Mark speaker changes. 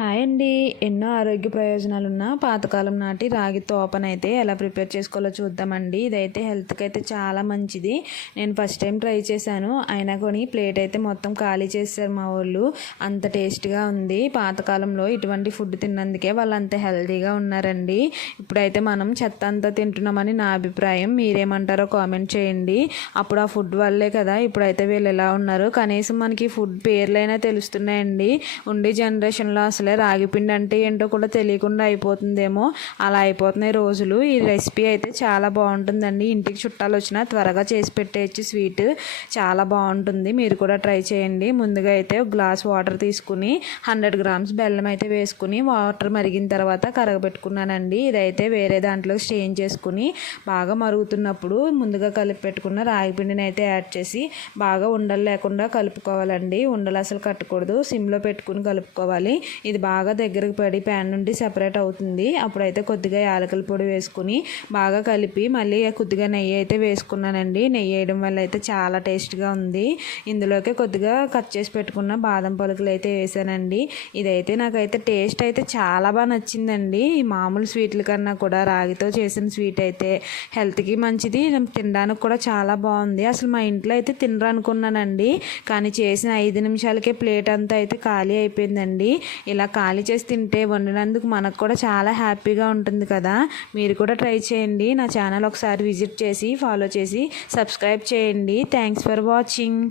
Speaker 1: Hi అండి. ఎన్నో ఆరోగ్య ప్రయోజనాలు ఉన్న పాతకాలం నాటి రాగి తోపనైతే ఎలా ప్రిపేర్ చేసుకోవాలో చూద్దామండి. ఇదైతే హెల్త్కి అయితే చాలా మంచిది. నేను ఫస్ట్ టైం ట్రై చేశాను. అయినా కొని ప్లేట్ అయితే మొత్తం ఖాళీ చేశారు మా వాళ్ళు. అంత టేస్ట్గా ఉంది. పాతకాలంలో ఇటువంటి ఫుడ్ తిన్నందుకే వాళ్ళు అంత హెల్తీగా ఉన్నారండి. ఇప్పుడైతే మనం చెత్త అంతా తింటున్నామని నా అభిప్రాయం. మీరేమంటారో కామెంట్ చేయండి. అప్పుడు ఆ ఫుడ్ వల్లే కదా. ఇప్పుడైతే వీళ్ళు ఎలా ఉన్నారు? కనీసం మనకి ఫుడ్ పేర్లైనా తెలుస్తున్నాయండి. ఉండే జనరేషన్లో అసలు రాగి రాగిపిండి అంటే ఏంటో కూడా తెలియకుండా అయిపోతుందేమో. అలా అయిపోతున్నాయి రోజులు. ఈ రెసిపీ అయితే చాలా బాగుంటుందండి. ఇంటికి చుట్టాలు వచ్చినా త్వరగా చేసి పెట్టేయచ్చు స్వీట్. చాలా బాగుంటుంది. మీరు కూడా ట్రై చేయండి. ముందుగా అయితే ఒక గ్లాస్ వాటర్ తీసుకుని హండ్రెడ్ గ్రామ్స్ బెల్లం అయితే వేసుకుని వాటర్ మరిగిన తర్వాత కరగబెట్టుకున్నానండి. ఇదైతే వేరే దాంట్లో స్టేన్ చేసుకుని బాగా మరుగుతున్నప్పుడు ముందుగా కలిపి పెట్టుకున్న రాగి పిండిని అయితే యాడ్ చేసి బాగా ఉండలు లేకుండా కలుపుకోవాలండి. ఉండలు అసలు కట్టకూడదు. సిమ్లో పెట్టుకుని కలుపుకోవాలి. ఇది బాగా దగ్గరకు పడి ప్యాన్ నుండి సెపరేట్ అవుతుంది. అప్పుడైతే కొద్దిగా యాలకల పొడి వేసుకుని బాగా కలిపి మళ్ళీ కొద్దిగా నెయ్యి అయితే వేసుకున్నానండి. నెయ్యి వేయడం వల్ల అయితే చాలా టేస్ట్గా ఉంది. ఇందులోకి కొద్దిగా కట్ చేసి పెట్టుకున్న బాదం పలుకులు అయితే వేసానండి. ఇదైతే నాకైతే టేస్ట్ అయితే చాలా బాగా నచ్చిందండి. మామూలు స్వీట్ల కన్నా కూడా రాగితో చేసిన స్వీట్ అయితే హెల్త్కి మంచిది. తినడానికి కూడా చాలా బాగుంది. అసలు మా ఇంట్లో అయితే తినరు అనుకున్నానండి. కానీ చేసిన ఐదు నిమిషాలకే ప్లేట్ అంతా అయితే ఖాళీ అయిపోయిందండి. ఇలా ఇలా ఖాళీ చేసి తింటే వండినందుకు మనకు కూడా చాలా హ్యాపీగా ఉంటుంది కదా. మీరు కూడా ట్రై చేయండి. నా ఛానల్ ఒకసారి విజిట్ చేసి ఫాలో చేసి సబ్స్క్రైబ్ చేయండి. Thanks for watching.